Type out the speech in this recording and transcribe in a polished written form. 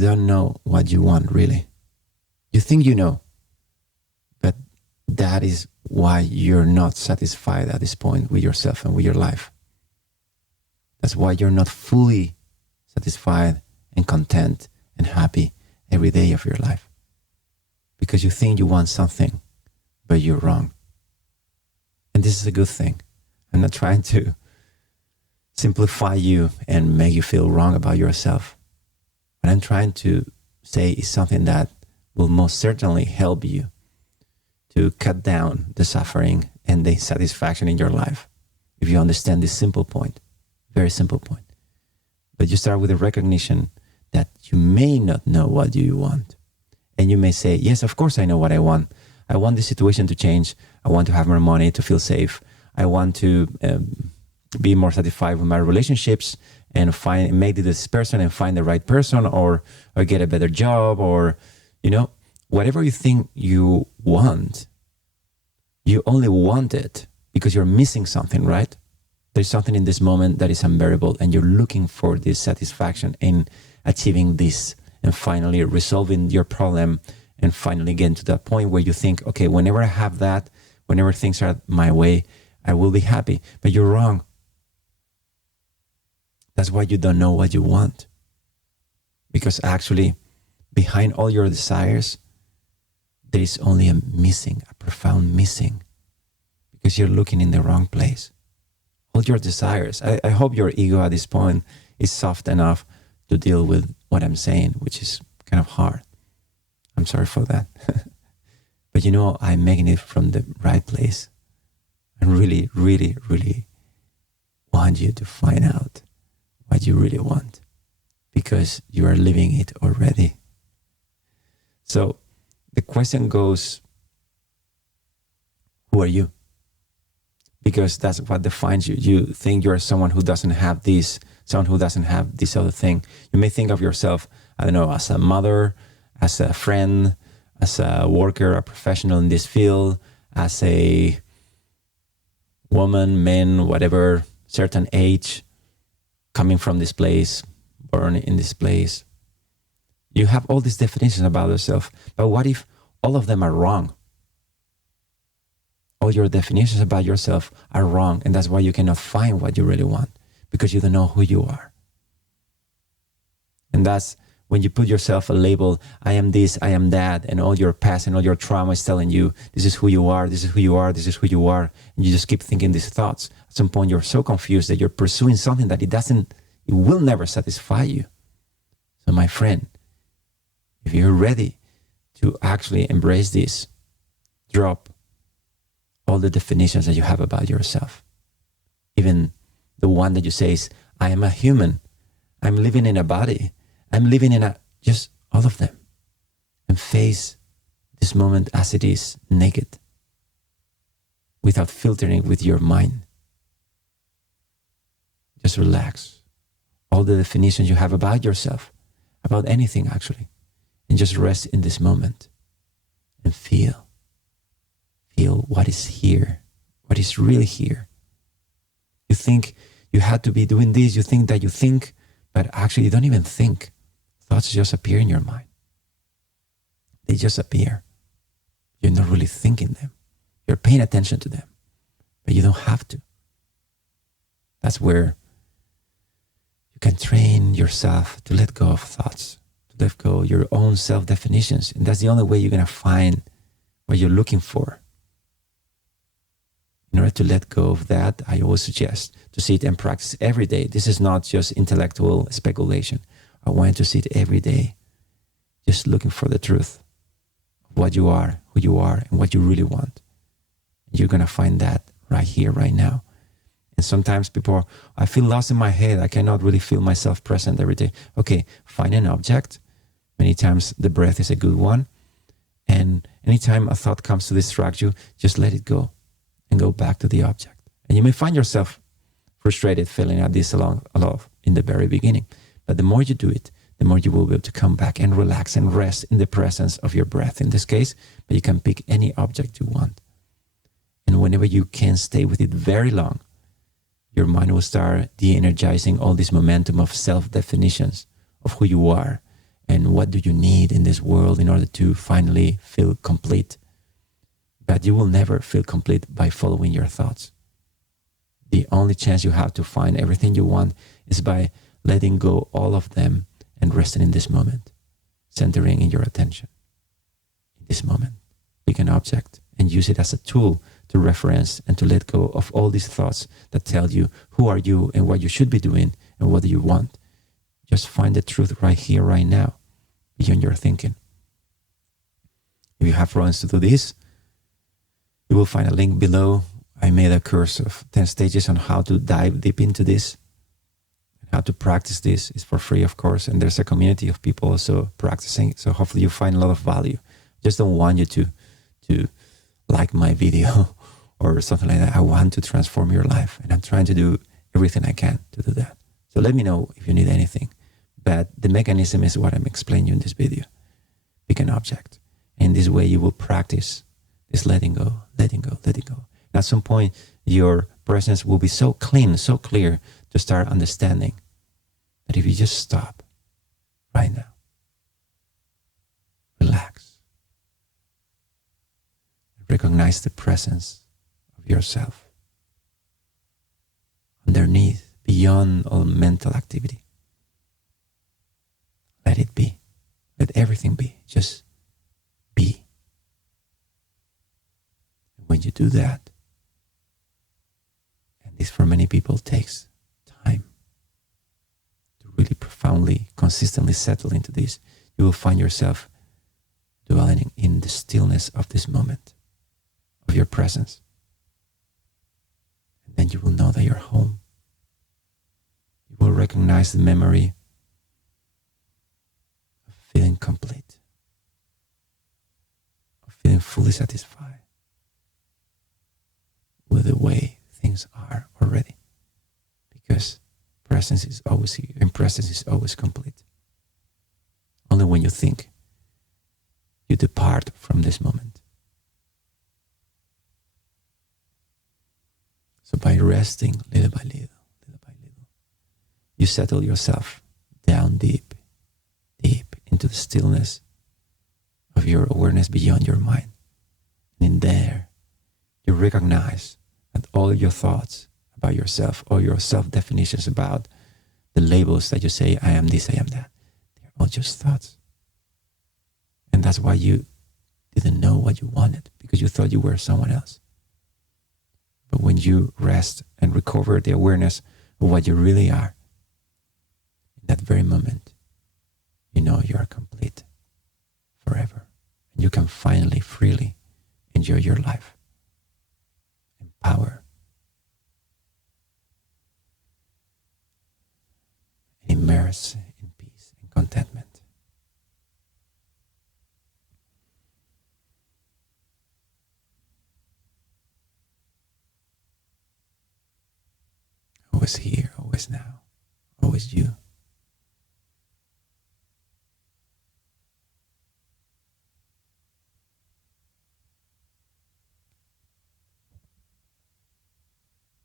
don't know what you want really. You think you know, but that is why you're not satisfied at this point with yourself and with your life. That's why you're not fully satisfied and content and happy every day of your life. Because you think you want something, but you're wrong. And this is a good thing. I'm not trying to simplify you and make you feel wrong about yourself. What I'm trying to say is something that will most certainly help you to cut down the suffering and the dissatisfaction in your life. If you understand this simple point, very simple point. But you start with a recognition that you may not know what you want. And you may say, yes, of course I know what I want. I want the situation to change. I want to have more money, to feel safe. I want to be more satisfied with my relationships and make this person and find the right person, or get a better job, or, whatever you think you want, you only want it because you're missing something, right? There's something in this moment that is unbearable, and you're looking for this satisfaction in achieving this and finally resolving your problem, and finally getting to that point where you think, okay, whenever I have that, whenever things are my way, I will be happy. But you're wrong. That's why you don't know what you want. Because actually, behind all your desires, there is only a profound missing. Because you're looking in the wrong place. All your desires. I hope your ego at this point is soft enough to deal with what I'm saying, which is kind of hard. I'm sorry for that. But I'm making it from the right place. I really, really, really want you to find out what you really want, because you are living it already. So the question goes, who are you? Because that's what defines you. You think you're someone who doesn't have this, someone who doesn't have this other thing. You may think of yourself, I don't know, as a mother, as a friend, as a worker, a professional in this field, as a woman, man, whatever, certain age, coming from this place, born in this place. You have all these definitions about yourself, but what if all of them are wrong? All your definitions about yourself are wrong, and that's why you cannot find what you really want, because you don't know who you are. And that's when you put yourself a label, I am this, I am that, and all your past and all your trauma is telling you, this is who you are, this is who you are, this is who you are, and you just keep thinking these thoughts. At some point, you're so confused that you're pursuing something that it will never satisfy you. So my friend, if you're ready to actually embrace this, drop all the definitions that you have about yourself. Even the one that you say is, I am a human. I'm living in a body. I'm living in just all of them. And face this moment as it is, naked, without filtering with your mind. Just relax. All the definitions you have about yourself, about anything actually, and just rest in this moment and feel what is here, what is really here. You think you had to be doing this, you think that you think, but actually you don't even think. Thoughts just appear in your mind. They just appear. You're not really thinking them. You're paying attention to them, but you don't have to. That's where you can train yourself to let go of thoughts, to let go of your own self-definitions. And that's the only way you're going to find what you're looking for. In order to let go of that, I always suggest to sit and practice every day. This is not just intellectual speculation. I want you to sit every day just looking for the truth of what you are, who you are, and what you really want. You're going to find that right here, right now. And sometimes people, I feel lost in my head. I cannot really feel myself present every day. Okay, find an object. Many times the breath is a good one. And anytime a thought comes to distract you, just let it go and go back to the object. And you may find yourself frustrated, feeling at this a lot in the very beginning. But the more you do it, the more you will be able to come back and relax and rest in the presence of your breath in this case. But you can pick any object you want. And whenever you can stay with it very long, your mind will start de-energizing all this momentum of self-definitions of who you are and what do you need in this world in order to finally feel complete. But you will never feel complete by following your thoughts. The only chance you have to find everything you want is by letting go all of them and resting in this moment, centering in your attention in this moment. Pick an object and use it as a tool to reference and to let go of all these thoughts that tell you who are you and what you should be doing and what do you want. Just find the truth right here, right now, beyond your thinking. If you have problems to do this, you will find a link below. I made a course of 10 stages on how to dive deep into this, how to practice this. It's for free, of course, and there's a community of people also practicing. So hopefully you find a lot of value. Just don't want you to like my video or something like that. I want to transform your life, and I'm trying to do everything I can to do that. So let me know if you need anything. But the mechanism is what I'm explaining you in this video. Pick an object. In this way, you will practice this letting go, letting go, letting go. And at some point, your presence will be so clean, so clear to start understanding that if you just stop right now, relax, recognize the presence of yourself underneath, beyond all mental activity. Let it be. Let everything be. Just be. When you do that, and this for many people takes time to really profoundly, consistently settle into this, you will find yourself dwelling in the stillness of this moment, of your presence. And then you will know that you're home. You will recognize the memory of feeling complete, of feeling fully satisfied with the way things are already. Because presence is always here, and presence is always complete. Only when you think, you depart from this moment. So by resting little by little, you settle yourself down deep, deep into the stillness of your awareness beyond your mind. And in there, you recognize that all your thoughts about yourself, all your self-definitions about the labels that you say, I am this, I am that, they're all just thoughts. And that's why you didn't know what you wanted, because you thought you were someone else. But when you rest and recover the awareness of what you really are, in that very moment, you know you are complete forever. And you can finally, freely enjoy your life. Power, immerse in peace and contentment. Always here, always now, always you.